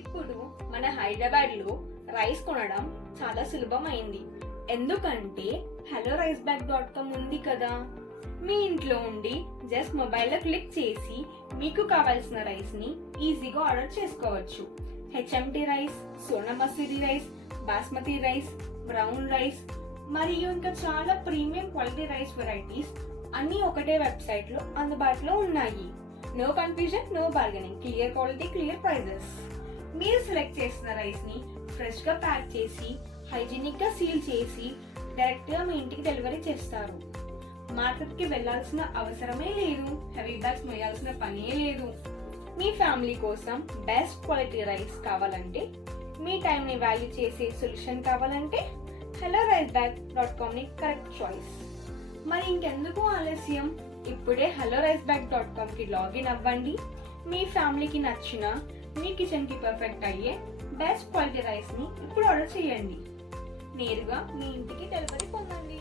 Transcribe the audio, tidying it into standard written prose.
ఇప్పుడు మన హైదరాబాద్లో రైస్ కొనడం చాలా సులభమైంది. ఎందుకంటే helloriceBag.com ఉంది కదా. మీ ఇంట్లో ఉండి జస్ట్ మొబైల్లో క్లిక్ చేసి మీకు కావాల్సిన రైస్ని ఈజీగా ఆర్డర్ చేసుకోవచ్చు. HMT rice, Sona Masoori rice, basmati rice, brown rice మరియు ఇంకా చాలా ప్రీమియం క్వాలిటీ రైస్ వెరైటీస్ అన్నీ ఒకటే వెబ్సైట్లో అందుబాటులో ఉన్నాయి. No confusion, no bargaining, clear quality, clear prices. మీరు సెలెక్ట్ చేసిన రైస్ని ఫ్రెష్గా ప్యాక్ చేసి హైజీనిక్గా సీల్ చేసి డైరెక్ట్గా మీ ఇంటికి డెలివరీ చేస్తారు. మార్కెట్కి వెళ్ళాల్సిన అవసరమే లేదు, హెవీ బ్యాగ్స్ మోయాల్సిన పనే లేదు. మీ ఫ్యామిలీ కోసం బెస్ట్ క్వాలిటీ రైస్ కావాలంటే, మీ టైంని వాల్యూ చేసే సొల్యూషన్ కావాలంటే helloriceBag.com కరెక్ట్ చాయిస్. మరి ఇంకెందుకు ఆలస్యం, ఇప్పుడే helloriceBag.comకి లాగిన్ అవ్వండి. మీ ఫ్యామిలీకి నచ్చిన, మీ కిచెన్కి పర్ఫెక్ట్ అయ్యే బెస్ట్ క్వాలిటీ రైస్ని ఇప్పుడు ఆర్డర్ చేయండి. నేరుగా మీ ఇంటికి డెలివరీ పొందండి.